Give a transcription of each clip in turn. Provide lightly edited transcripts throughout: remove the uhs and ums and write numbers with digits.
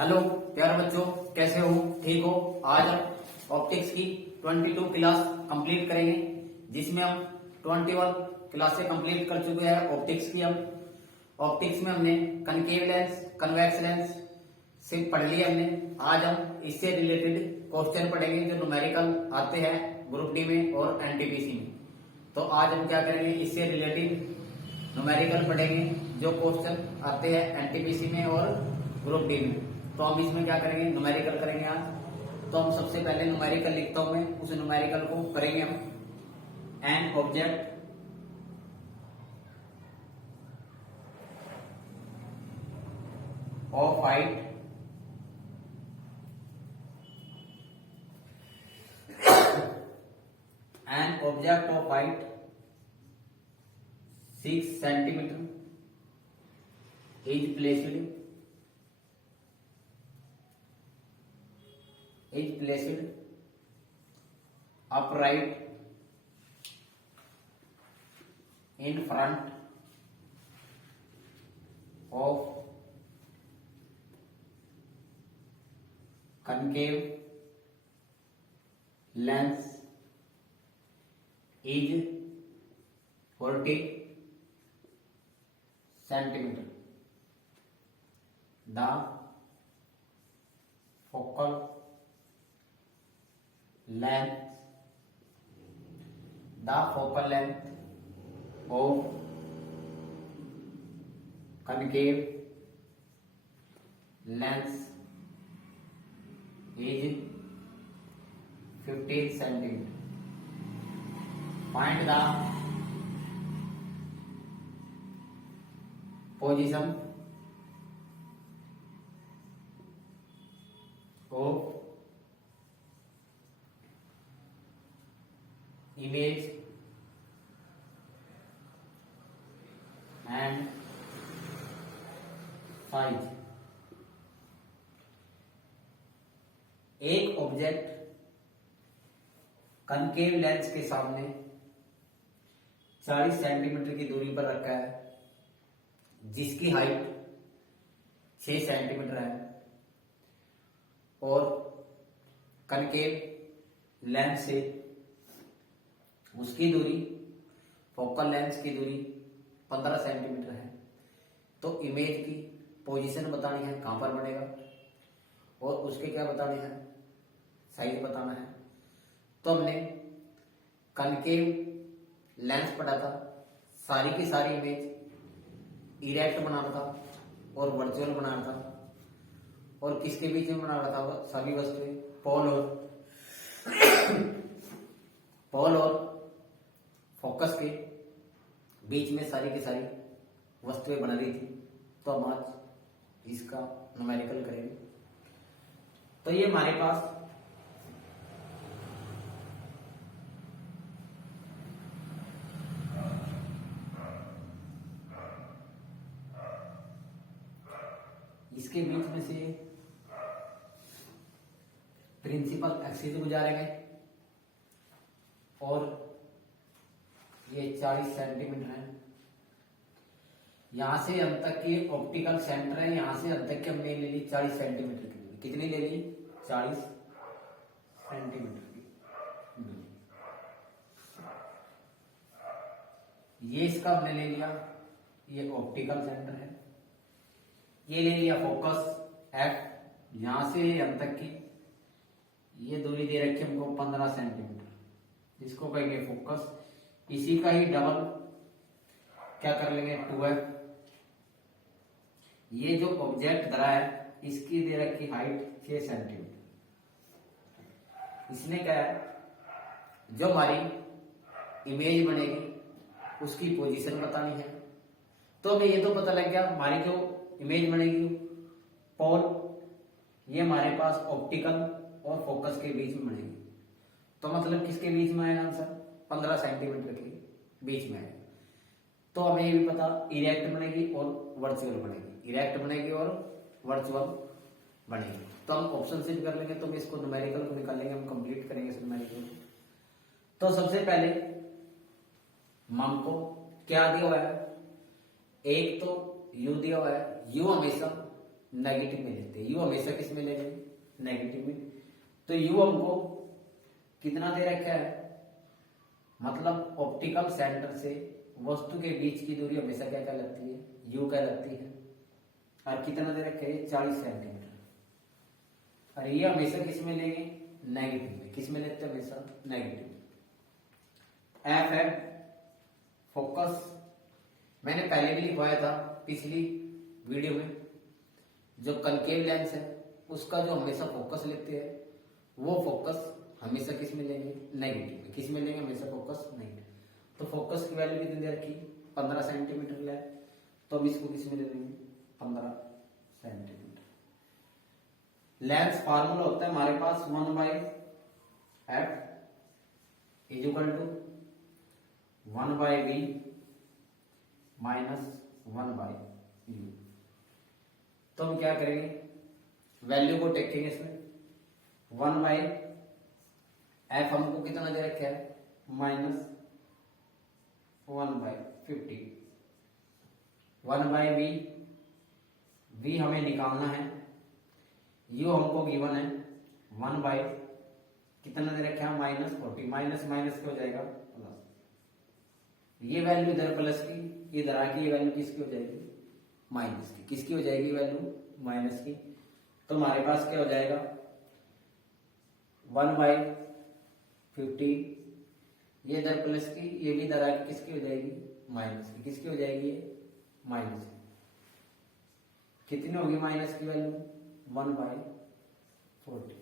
Hello प्यारे बच्चों, कैसे हो? ठीक हो? आज हम ऑप्टिक्स की 22 क्लास कंप्लीट करेंगे, जिसमें हम 21 क्लासें कंप्लीट कर चुके हैं ऑप्टिक्स की। हम ऑप्टिक्स में हमने कनकेव लेंस, कन्वेक्स लेंस से पढ़ लिया हमने। आज हम इससे रिलेटेड क्वेश्चन पढ़ेंगे जो न्यूमेरिकल आते हैं ग्रुप डी में और एनटीपीसी में। तो आज हम क्या करेंगे, इससे रिलेटेड न्यूमेरिकल पढ़ेंगे जो क्वेश्चन आते हैं एनटीपीसी में और ग्रुप डी में। तो हम इसमें क्या करेंगे, न्यूमेरिकल करेंगे आज। तो हम सबसे पहले न्यूमेरिकल लिखता हूं मैं, उस न्यूमेरिकल को करेंगे हम। An object of height an object of height 6 centimetre is placed upright in front of concave lens is 40 centimeter. The focal length of concave lens is 15 centimeter. Find the position of image and size. एक object concave lens के सामने 40 centimetre की दूरी पर रखा है, जिसकी height 6 centimetre है और कनकेव लेंस से उसकी दूरी, फोकल लेंस की दूरी 15 सेंटीमीटर है। तो इमेज की पोजीशन बतानी है, कहां पर बनेगा, और उसके क्या बताने हैं, साइज बताना है। तो हमने कनकेव लेंस पढ़ा था, सारी की सारी इमेज इरेक्ट बनाना था और वर्चुअल बनाना था, और किसके बीच में बना रहा था, सभी वस्तुएं पोल और फोकस के बीच में सारी की सारी वस्तुएं बना रही थी। तो हम आज इसका न्यूमेरिकल करेंगे। तो ये हमारे पास इसके बीच में से प्रिंसिपल एक्सिस गुजारेंगे और ये 40 सेंटीमीटर है। यहां से अंत तक की ऑप्टिकल सेंटर है, यहां से अंत तक की हमने ले ली 40 सेंटीमीटर की दूरी। कितनी ले ली? 40 सेंटीमीटर की दूरी। ये इसका हमने ले लिया, ये ऑप्टिकल सेंटर है। ये ले लिया फोकस एफ, यहां से अंत तक की ये दूरी दे रखी हमको 15 सेंटीमीटर, इसको कहेंगे फोकस। इसी का ही डबल क्या कर लेंगे, 2f। ये जो ऑब्जेक्ट धरा है इसकी दे रखी हाइट 6 सेंटीमीटर। इसने क्या है, जो हमारी इमेज बनेगी उसकी पोजीशन बतानी है। तो हमें ये तो पता लग गया, हमारी जो इमेज बनेगी पोल, ये हमारे पास ऑप्टिकल और फोकस के बीच में बनेगी। तो मतलब किसके बीच में आएगा आंसर, 15 सेंटीमीटर के बीच में आएगा। तो हमें ये भी पता इरेक्ट बनेगी और वर्चुअल बनेगी, इरेक्ट बनेगी और वर्चुअल बनेगी। तो हम ऑप्शन से भी कर लेंगे, तो इसको न्यूमेरिकल को निकाल लेंगे, हम कंप्लीट करेंगे इस न्यूमेरिकल। तो सबसे पहले हमको क्या दिया हुआ है, एक तो यू दिया हुआ है। यू हमेशा नेगेटिव में लेते हैं। यू हमेशा किस में लेंगे? नेगेटिव में। तो यू हमको कितना दे रखा है? मतलब ऑप्टिकल सेंटर से वस्तु के बीच की दूरी हमेशा क्या कहलाती है? यू कहलाती है। और कितना दे रखा है? 40 सेंटीमीटर। और ये हमेशा किस में लेंगे? नेगेटिव में। किस में लेते हैं? हमेशा नेगेटिव में। एफ है फोकस। मैंने पहले भी लिखवाया था पिछली वीडियो में, जो कनकेव लेंस है उसका जो हमेशा फोकस लेते हैं वो फोकस हमेशा किस में लेंगे? नेगेटिव में। किस में लेंगे? हमेशा फोकस नेगेटिव। तो फोकस की वैल्यू कितनी दे रखी? 15 सेंटीमीटर ले, तो अब इसको किस में ले लेंगे? 15 सेंटीमीटर। लेंस फार्मूला होता है हमारे पास 1/f is equal to 1/v minus 1/u। तो हम क्या करेंगे? वैल्यू को टेकेंगे इसमें। 1/f हमको कितना दे रखा है? माइनस 1/50। 1/v, v हमें निकालना है, u हमको गिवन है 1/ कितना दे रखा है? माइनस 40। माइनस माइनस क्या हो जाएगा? प्लस। ये वैल्यू इधर प्लस की, इधर आके ये वैल्यू किसकी हो जाएगी? माइनस की। किसकी हो जाएगी वैल्यू? माइनस की। तो हमारे पास क्या हो जाएगा? 1/50, ये इधर प्लस की, ये भी इधर आके किसकी हो जाएगी? माइनस की। किसकी हो जाएगी? ये माइनस की। कितनी होगी माइनस की वैल्यू? 1/40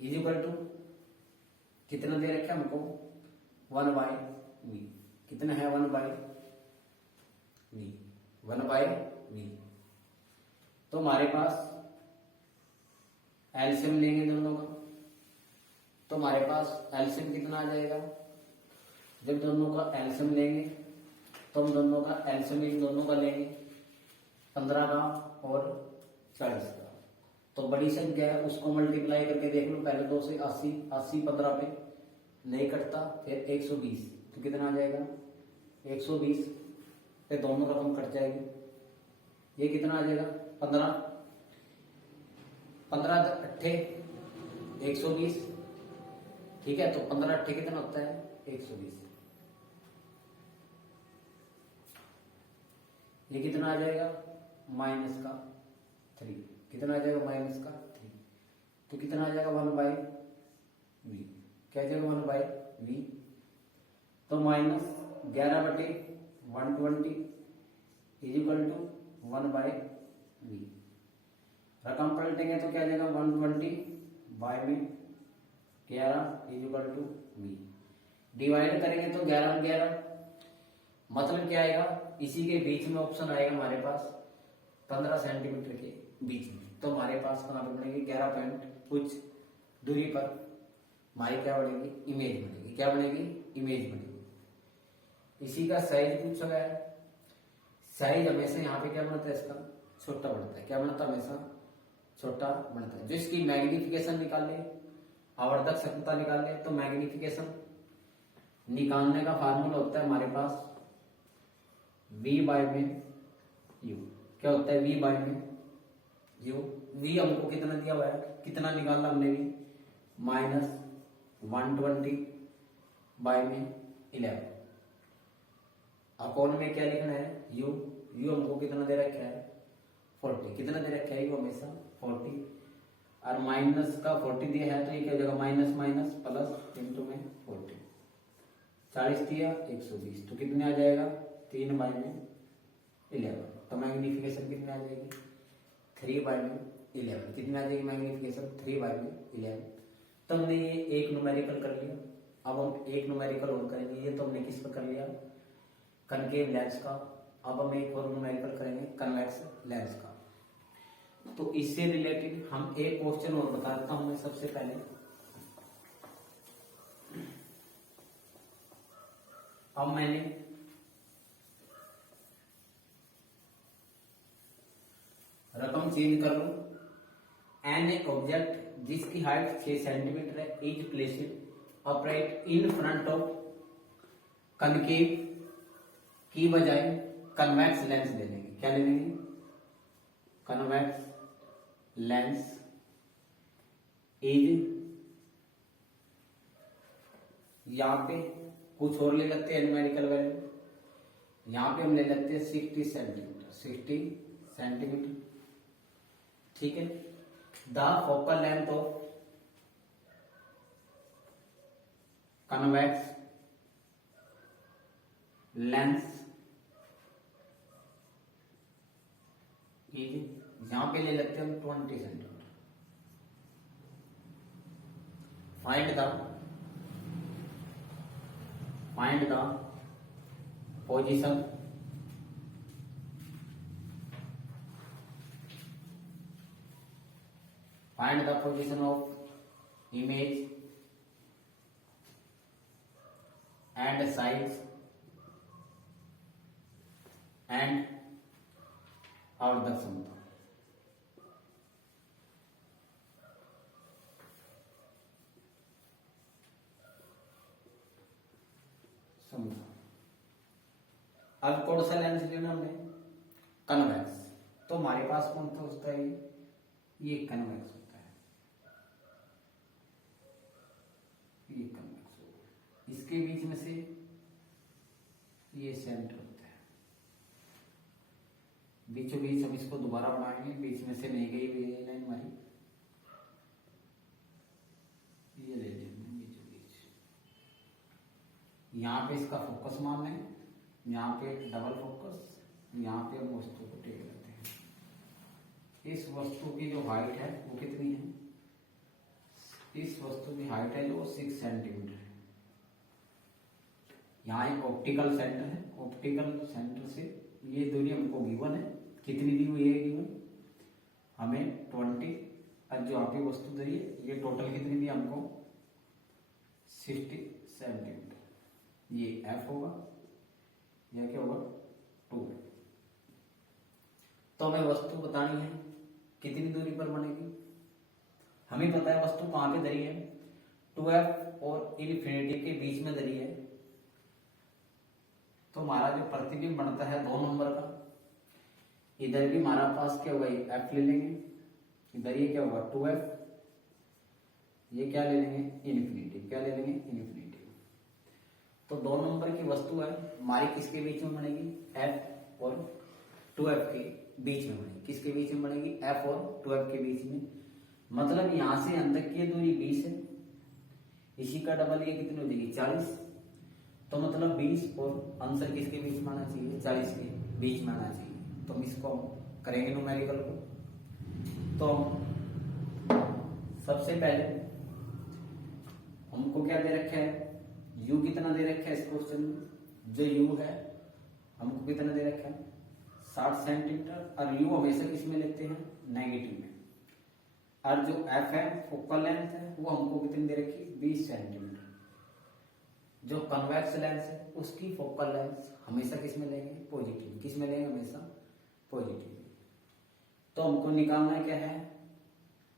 इज इक्वल टू कितना दे रखा है हमको? 1/v। कितना है? 1/v। 1/v। तो हमारे पास एलसीएम लेंगे दोनों का, तो हमारे पास एलसीएम कितना आ जाएगा? जब दोनों का एलसीएम लेंगे तो हम दोनों का एलसीएम दोनों का लेंगे 15 का और 40 का। तो बड़ी संख्या है उसको मल्टीप्लाई करके देख लो। पहले 2 से 80, 80 15 पे नहीं कटता, फिर 120, तो कितना आ जाएगा? 120 पे दोनों रकम कट जाएगी। ये कितना आ जाएगा? 15 अट्ठे 120। ठीक है, तो 15 अट्ठे कितना होता है? 120। ये कितना आ जाएगा? माइनस का 3। कितना आ जाएगा? माइनस का 3। तो कितना आ जाएगा? 1/v। क्या जाएगा? 1/v। तो minus 11/120 is equal to 1/v। रकम पलटेंगे तो क्या जाएगा? 120 बाय में 11 is equal to v। Divide करेंगे तो 11 में 11, मतलब क्या आएगा? इसी के बीच में ऑप्शन आएगा हमारे पास 15 सेंटीमीटर के बीच में। तो हमारे पास कहां पर बनेगी? 11 पॉइंट कुछ दूरी पर हमारी क्या बनेगी? इमेज बनेगी। क्या बनेगी? इमेज बनेगी। इसी का साइज पूछा गया है। साइज हमेशा यहाँ पे क्या बनता है? इसका छोटा बनता है। क्या बनता है? हमेशा छोटा बनता है। जो इसकी मैग्निफिकेशन निकाले, आवर्धक क्षमता निकाले, तो मैग्निफिकेशन निकालने का फार्मूला होता है हमारे पास v/में u। क्या होता है? v/में u। v हमको कितना दिया हुआ है? कितना निकालना हमने? v minus 120/11। अकाउंट में क्या लिखना है? u। u हमको कितना दे रखा है? 40। कितना दे रखा है? u हमेशा 40। और माइनस का 40 दिया है, तो ये क्या हो जाएगा? माइनस माइनस प्लस इंटू में 40। 40 दिया 120, तो कितने आ जाएगा? 3/11। तो मैग्निफिकेशन कितने आ जाएगी? 3/11। कितने आ जाएगी मैग्निफिकेशन? 3/11। तो हमने ये एक न्यूमेरिकल कर लिया। अब हम एक न्यूमेरिकल और करेंगे। ये तो हमने किस पर कर लिया? कनकेव लेंस का। अब हम एक और न्यूमेरिकल करेंगे कन्वेक्स लेंस का। तो इससे रिलेटेड हम एक क्वेश्चन और बता देता हूं मैं सबसे पहले। अब मैंने रकम चेंज कर लो। एन ऑब्जेक्ट जिसकी हाइट 6 सेंटीमीटर है is placed upright in front of concave की बजाय कन्वेक्स लेंस ले लेंगे। क्या ले लेंगे? कन्वेक्स लेंस इज, यहाँ पे कुछ और ले लेते हैं न्यूमेरिकल वैल्यू, यहाँ पे हम ले लेते हैं 60 सेंटीमीटर, 60 सेंटीमीटर, ठीक है। The focal length of convex lens is, यहां पे ले लेते हैं हम 20 centimetre. Find the position of image and size and आवृत्त क्षमता। अब कौन सा लेंस लेना हमने? कन्वेक्स। तो हमारे पास कौन सा होता है? ये कन्वेक्स होता है, ये कन्वेक्स होगा। इसके बीच में से ये सेंटर होता है, बीचों बीच हम इसको दोबारा बनाएंगे, बीच में से नहीं गई हुई है लाइन हमारी, ये ले लेंगे बीचों बीच। यहाँ पे इसका फोकस मान है, यहाँ पे डबल फोकस, यहाँ पे हम वस्तु को टेक लेते हैं। इस वस्तु की जो हाइट है वो कितनी है? इस वस्तु की हाइट है जो 6 सेंटीमीटर है। यहाँ एक ऑप्टिकल सेंटर है, ऑप्टिकल सेंटर से ये दूरी हमको गिवन है, कितनी दी हुई है गिवन हमें 20, और जो आपकी वस्तु दी है ये टोटल कितनी दी हमको 60 सेंटीमीटर। ये F होगा, यह क्या होगा 2। तो हमें वस्तु बतानी है कितनी दूरी पर बनेगी। हमें पता है वस्तु कहां पे धरी है, 2F और इन्फिनिटी के बीच में धरी है। तो हमारा जो प्रतिबिंब बनता है 2 नंबर का, इधर भी हमारा पास क्या होगा, F ले लेंगे, इधर ये क्या होगा 2F, ये क्या ले लेंगे इन्फिनिटी, क्या ले लेंगे इन्फिनिटी। तो 2 नंबर की वस्तु है हमारी किसके बीच में बनेगी, F और 2F के बीच में बनेगी। किसके बीच में बनेगी, F और 2F के बीच में। मतलब यहां से अंत तक की दूरी 20 है, इसी का डबल ये कितनी हो जाएगी 40। तो मतलब 20 और आंसर किसके बीच में आना चाहिए, 40 के बीच में आना चाहिए। तो हम इसको करेंगे न्यूमेरिकल को। तो सबसे पहले हमको क्या दे रखा है, u कितना दे रखा है इस क्वेश्चन में, जो u है हमको कितना दे रखा है 60 सेंटीमीटर, और u हमेशा किसमें लेते हैं नेगेटिव में। और जो f है फोकल लेंथ है वो हमको कितनी दे रखी है 20 सेंटीमीटर। जो कन्वेक्स लेंस है उसकी फोकल लेंथ हमेशा किसमें लेंगे पॉजिटिव, किसमें लेंगे हमेशा पॉजिटिव। तो हमको निकालना है क्या है,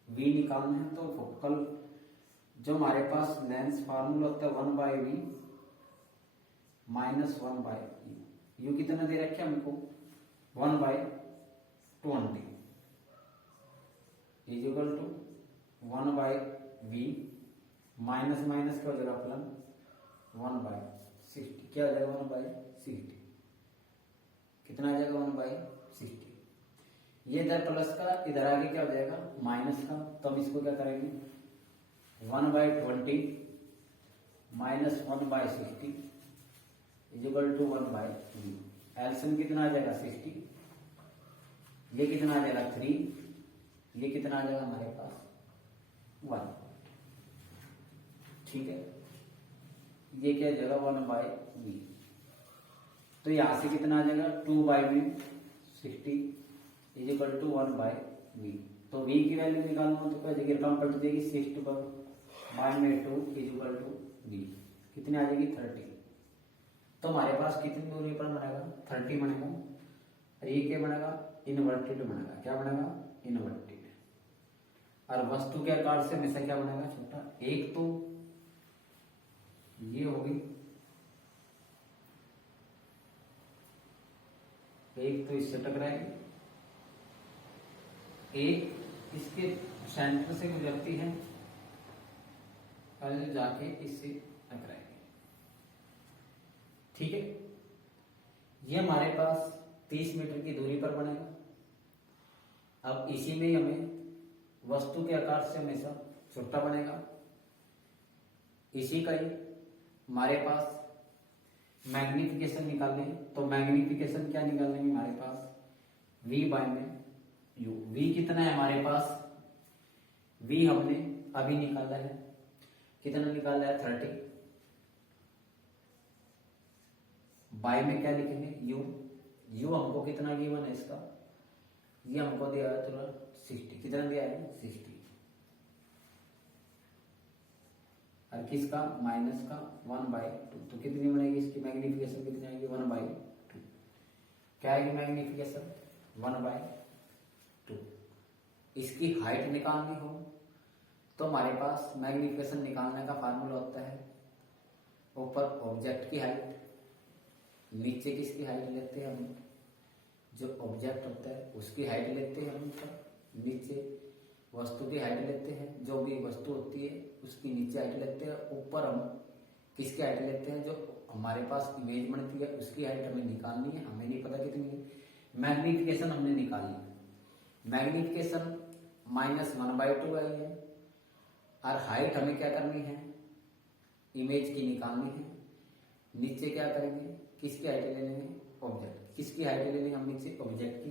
v निकालना है। तो फोकल जो हमारे पास लेंस फार्मूला होता है 1/v माइनस 1/u। u कितना दे रखे हमको 1/20 is equal to 1/v minus minus क्या हो जाएगा प्लस 1/60। क्या हो जाएगा 1/60, कितना आ जाएगा 1/60। ये इधर प्लस का, इधर आगे क्या हो जाएगा माइनस का। तो हम इसको क्या करेंगे 1/20 minus 1/60 is equal to 1/3। LCM कितना आ जाएगा 60, ये कितना आ जाएगा 3, ये कितना आ जाएगा हमारे पास 1। ठीक है, ये क्या जाएगा 1/v। तो यहां से कितना आ जाएगा 2/v 60 is equal to 1/v। तो v की वैल्यू निकालना हो तो क्या जगह रकम पलट जाएगी 60 पर minus 2 is equal to v, कितनी आ जाएगी 30। तो हमारे पास कितनी दूरी पर बनेगा 30 बनेगा। और ये क्या बनेगा इनवर्टेड बनेगा, क्या बनेगा इनवर्टेड। और वस्तु के आकार से हमेशा क्या बनेगा छोटा। एक तो ये होगी, एक तो इससे टकराएगी, एक इसके सेंटर से गुजरती है, कल जाके इससे टकराएगी। ठीक है, ये हमारे पास 30 मीटर की दूरी पर बनेगा। अब इसी में हमें वस्तु के आकार से हमेशा छोटा बनेगा। इसी का ही हमारे पास मैग्निफिकेशन निकालने, तो मैग्निफिकेशन क्या निकालेंगे हमारे पास, v बाय में u। v कितना है हमारे पास, v हमने अभी निकाला है, कितना निकाला है 30, बाय में क्या लिखेंगे u। u हमको कितना गिवन है इसका, ये हमको दिया है थोड़ा 60, कितना दिया है 60, और किसका माइनस का 1/2, तो कितनी बनेगी इसकी मैग्निफिकेशन, कितनी आएगी 1/2। क्या आएगी मैग्निफिकेशन 1/2। इसकी हाइट निकालनी हो तो हमारे पास मैग्निफिकेशन निकालने का फार्मूला होता है, ऊपर ऑब्जेक्ट की हाइट, नीचे किसकी हाइट लेते हैं हम, जो ऑब्जेक्ट होता है उसकी हाइट लेते हैं हम, ऊपर नीचे वस्तु की हाइट लेते हैं, जो भी वस्तु होती है उसकी नीचे हाइट लेते हैं, ऊपर हम किसकी हाइट लेते हैं, जो हमारे पास इमेज बनती है उसकी हाइट हमें निकालनी है, हमें नहीं पता कितनी है। मैग्निफिकेशन हमने निकाली, मैग्निफिकेशन -1/2 आई है, और हाइट हमें क्या करनी है, इमेज की निकालनी है। नीचे क्या करेंगे, किसकी हाइट ले लेंगे, ऑब्जेक्ट, किसकी हाइट ले लेंगे हम नीचे, ऑब्जेक्ट की।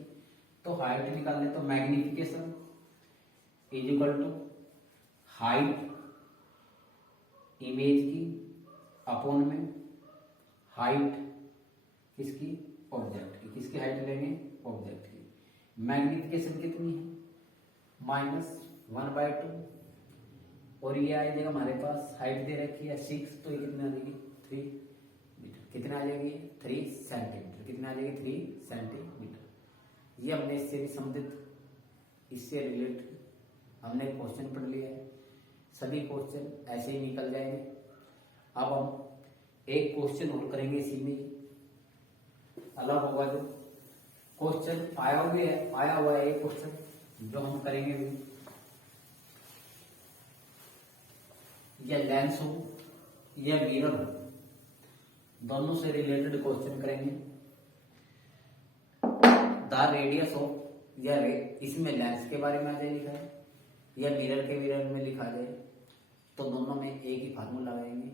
तो हाइट निकालने, तो magnification is equal to height image की अपॉन में हाइट किसकी, ऑब्जेक्ट की। किसकी हाइट लेंगे, ऑब्जेक्ट की। मैग्निफिकेशन कितनी है -1/2, और ये आ जाएगा हमारे पास, हाइट दे रखी है 6, तो ये कितनी आ जाएगी 3 मीटर, कितने आ जाएगी 3 सेंटीमीटर, कितने आ जाएगी 3 सेंटीमीटर। ये हमने इससे भी संबंधित, इससे रिलेटेड हमने क्वेश्चन पढ़ लिया है, सभी क्वेश्चन ऐसे ही निकल जाएंगे। अब हम एक क्वेश्चन और करेंगे इसी में, अलग होगा जो क्वेश्चन आया हुआ है एक क्वेश्चन जो हम करेंगे भी, या लेंस हो या मिरर हो, दोनों से रिलेटेड क्वेश्चन करेंगे। द रेडियस ऑफ, या इसमें लेंस के बारे में आ जाए लिखा है, या मिरर के बारे में लिखा जाए, तो दोनों में एक ही फार्मूला लगाएंगे।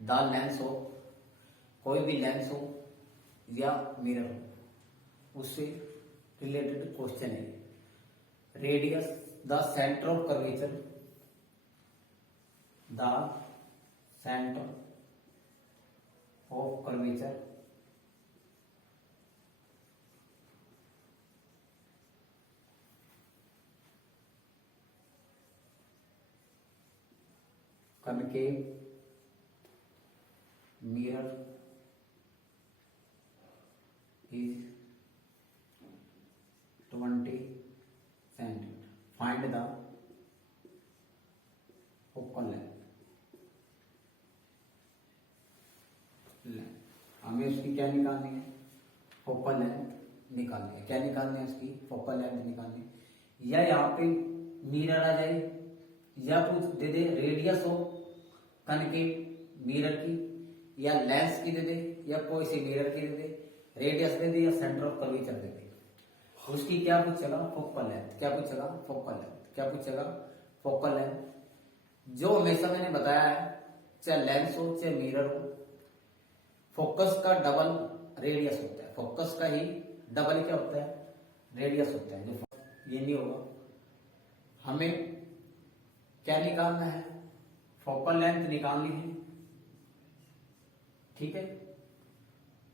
द लेंस हो, कोई भी लेंस हो या मिरर हो, उससे रिलेटेड क्वेश्चन है। Radius, the centre of curvature, the centre of curvature concave mirror is 20 centimeter. Find the focal length. हमें उसकी क्या निकालनी है, फोकल लेंथ निकालनी है। क्या निकालनी है उसकी, फोकल लेंथ निकालनी है। या यहाँ पे मिरर आ जाए, या कुछ दे दे रेडियस हो कनकेव मिरर की, या लेंस की दे दे, या कोई सी मिरर की दे दे, रेडियस दे दे या सेंटर ऑफ कर्वेचर दे दे। उसकी क्या पूछेगा, फोकल लेंथ। क्या पूछेगा, फोकल लेंथ। क्या पूछेगा, फोकल लेंथ। जो हमेशा मैंने बताया है, चाहे लेंस हो चाहे मिरर हो, फोकस का डबल रेडियस होता है। फोकस का ही डबल क्या होता है, रेडियस होता है। जो ये नहीं होगा, हमें क्या निकालना है, फोकल लेंथ निकालनी है। ठीक है,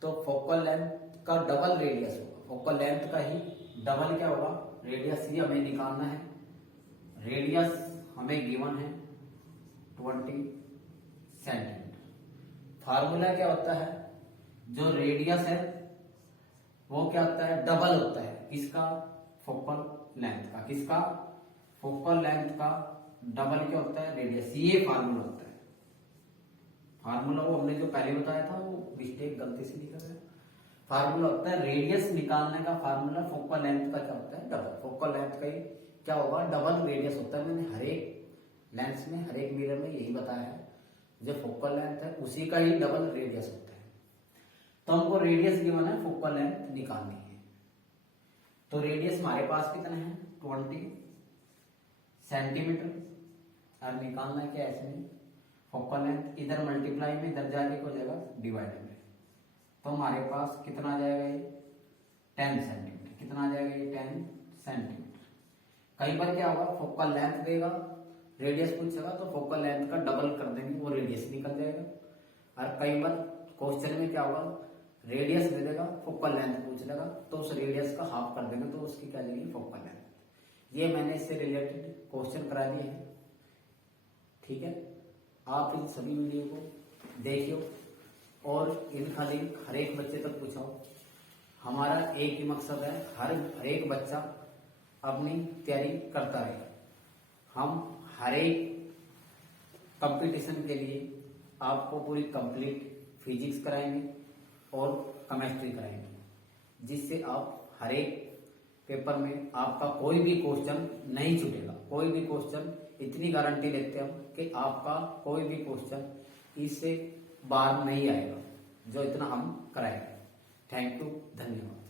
तो फोकल लेंथ का डबल रेडियस होगा, फोकल लेंथ का ही डबल क्या होगा, रेडियस। ही हमें निकालना है। रेडियस हमें गिवन है 20 सेंटीमीटर। फार्मूला क्या होता है, जो रेडियस है वो क्या होता है, डबल होता है किसका, फोकल लेंथ का। किसका, फोकल लेंथ का डबल क्या होता है, रेडियस। ये फार्मूला होता है। फार्मूला वो हमने जो पहले बताया था वो मिस्टेक गलती से लिखा गया। फार्मूला होता है रेडियस निकालने का, फार्मूला फोकल लेंथ का क्या होता है, डबल। फोकल लेंथ का ही क्या होगा, डबल रेडियस होता है। मैंने हर एक लेंस में, हर एक मिरर में यही बताया है, जो फोकल लेंथ है उसी का ही डबल रेडियस होता है। तो हमको रेडियस गिवन है, फोकल लेंथ निकालनी है। तो रेडियस हमारे पास कितना है, 20 सेंटीमीटर, और निकालना है क्या, ऐसे नहीं, फोकल लेंथ इधर मल्टीप्लाई में, इधर जाके हो जाएगा डिवाइड में। तो हमारे पास कितना आ जाएगा ये, 10 सेंटीमीटर। कितना आ जाएगा ये, 10 सेंटीमीटर। कई बार क्या होगा, फोकल लेंथ देगा, रेडियस पूछेगा तो फोकल लेंथ का डबल कर देंगे, वो रेडियस निकल जाएगा। और कई बार क्वेश्चन में क्या होगा, रेडियस दे देगा, फोकल लेंथ पूछ लेगा, तो उस रेडियस का हाफ कर देंगे, तो उसकी क्या जाएगी, फोकल लेंथ। ये मैंने इससे रिलेटेड क्वेश्चन करा दिए हैं, ठीक है। आप इन सभी वीडियो को देखिए और इनका लिंक हर एक बच्चे तक पहुंचाओ। हमारा एक ही मकसद है, हर एक बच्चा अपनी तैयारी करता रहे। हम हर एक कंपटीशन के लिए आपको पूरी कंप्लीट फिजिक्स कराएंगे और केमिस्ट्री कराएंगे, जिससे आप हर एक पेपर में आपका कोई भी क्वेश्चन नहीं छूटेगा। कोई भी क्वेश्चन, इतनी गारंटी लेते हम कि आपका कोई भी क्वेश्चन इससे बाहर नहीं आएगा, जो इतना हम कराएंगे। थैंक यू, धन्यवाद।